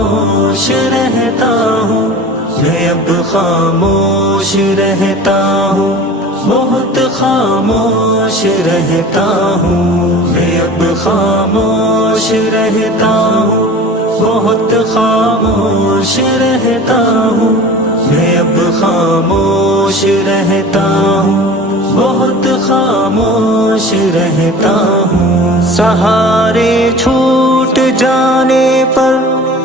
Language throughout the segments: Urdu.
خاموش رہتا ہوں، میں اب خاموش رہتا ہوں، بہت خاموش رہتا ہوں، میں اب خاموش رہتا ہوں، بہت خاموش رہتا ہوں، میں اب خاموش رہتا ہوں، بہت خاموش رہتا ہوں۔ سہارے چھوٹ جانے پر،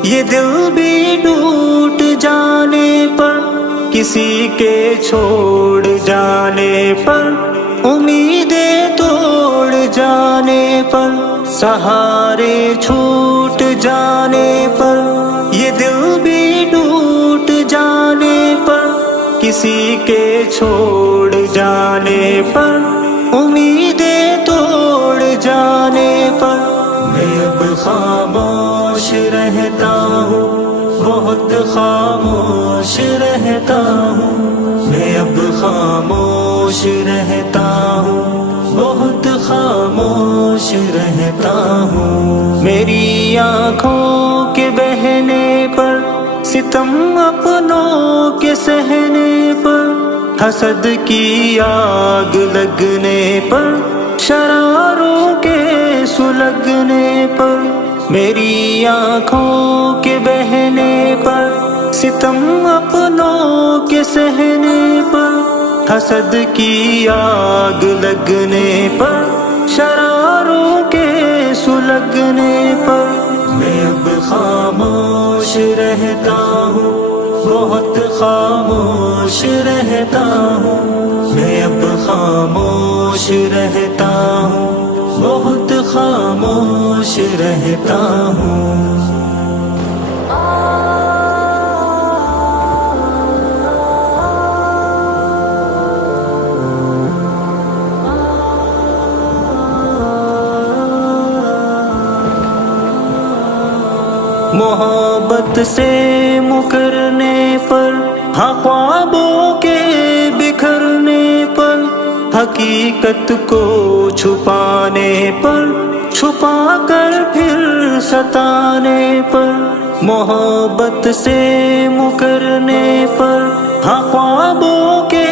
یہ دل بھی ٹوٹ جانے پر، کسی کے چھوڑ جانے پر، امیدیں توڑ جانے پر، سہارے چھوٹ جانے پر، یہ دل بھی ٹوٹ جانے پر، کسی کے چھوڑ جانے پر، امیدیں توڑ جانے پر، میں اب خاموش رہتا ہوں، بہت خاموش رہتا ہوں، میں اب خاموش رہتا ہوں، بہت خاموش رہتا ہوں۔ میری آنکھوں کے بہنے پر، ستم اپنوں کے سہنے پر، حسد کی آگ لگنے پر، شراروں کے سلگنے پر، میری آنکھوں کے بہنے پر، ستم اپنوں کے سہنے پر، حسد کی آگ لگنے پر، شراروں کے سلگنے پر، میں اب خاموش رہتا ہوں، بہت خاموش رہتا ہوں، میں اب خاموش رہتا ہوں، بہت خاموش رہتا ہوں۔ محبت سے مکرنے پر، خوابوں کے بکھرنے پر، حقیقت کو چھپانے پر، چھپا کر پھر ستانے پر، محبت سے مکرنے پر، خوابوں کے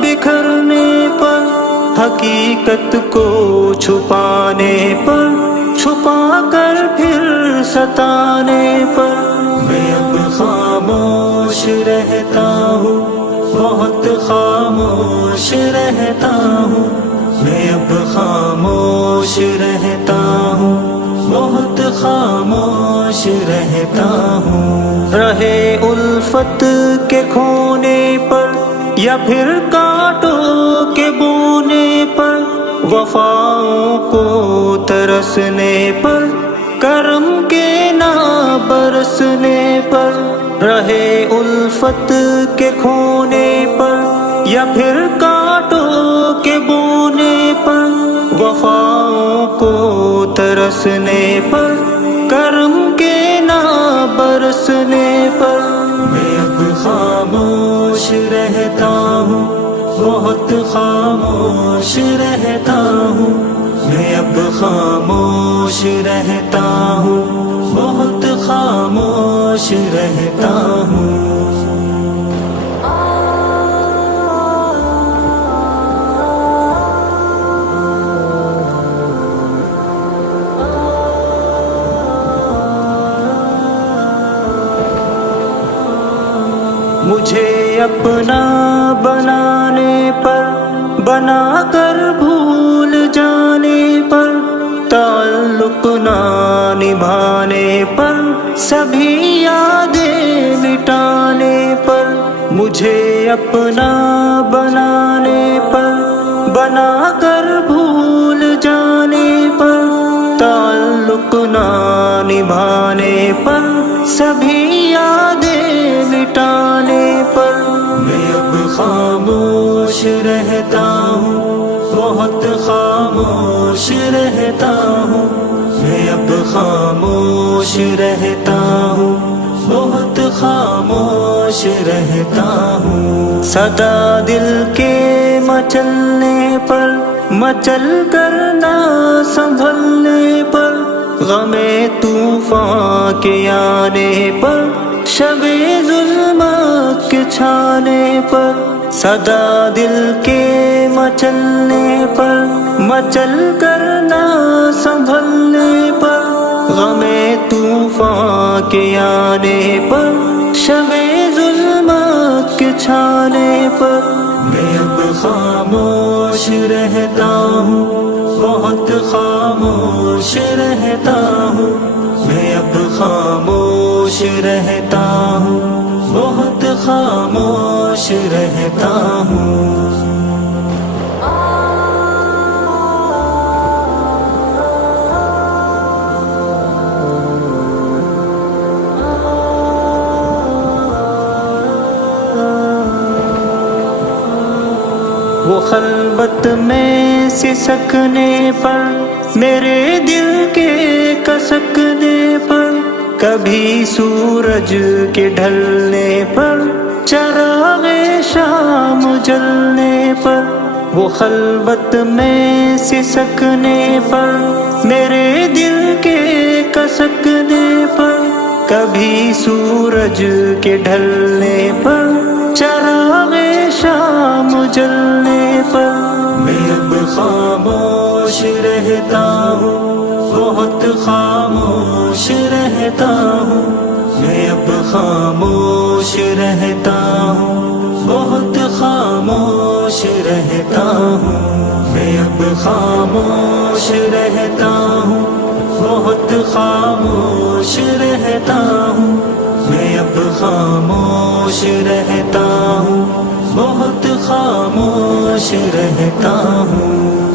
بکھرنے پر، حقیقت کو چھپانے پر، چھپا کر پھر ستانے پر، میں اب خاموش رہتا ہوں، بہت خاموش رہتا ہوں، میں اب خاموش رہتا ہوں، بہت خاموش رہتا ہوں۔ رہے الفت کے کھونے پر، یا پھر کانٹوں کے بونے پر، وفاؤں کو ترسنے پر، کرم کے نہ برسنے پر، رہے الفت کے کھونے پر، یا پھر کانٹوں کے بونے پر، وفاؤں کو ترسنے پر، کرم کے نہ برسنے پر، میں اب خاموش رہتا ہوں، بہت خاموش رہتا ہوں، میں اب خاموش رہتا ہوں، بہت خاموش رہتا ہوں۔ مجھے اپنا بنانے پر، بنا کر بھول جانے پر، تعلق نہ نبھانے پر، سبھی یادیں مٹانے پر، مجھے اپنا بنانے پر، بنا کر بھول جانے پر، تعلق نہ نبھانے پر، سبھی یادیں مٹانے پر، میں اب خاموش رہتا ہوں، بہت خاموش رہتا ہوں، میں اب خاموش رہتا ہوں، بہت خاموش رہتا ہوں۔ صدا دل کے مچلنے پر، مچل کر نہ سنبھلنے پر، غم طوفان کے آنے پر، شب ظلمت کے چھانے پر، صدا دل کے مچلنے پر، مچل کر نہ سنبھلنے پر، غم طوفان کے آنے پر، شب ظلمت کے چھانے پر، میں اب خاموش رہتا ہوں، بہت خاموش رہتا ہوں، میں اب خاموش رہتا ہوں، بہت خاموش رہتا ہوں۔ وہ خلوت میں سسکنے پر، میرے دل کے کسکنے پر، کبھی سورج کے ڈھلنے پر، چراغ شام جلنے پر، وہ خلوت میں سسکنے پر، میرے دل کے کسکنے پر، کبھی سورج کے ڈھلنے پر، چراغ شام جلنے پر، میں اب خاموش رہتا ہوں، بہت خاموش رہتا ہوں، میں اب خاموش رہتا ہوں، بہت خاموش رہتا ہوں، میں اب خاموش رہتا ہوں، بہت خاموش رہتا ہوں، میں اب خاموش رہتا ہوں، بہت خاموش رہتا ہوں۔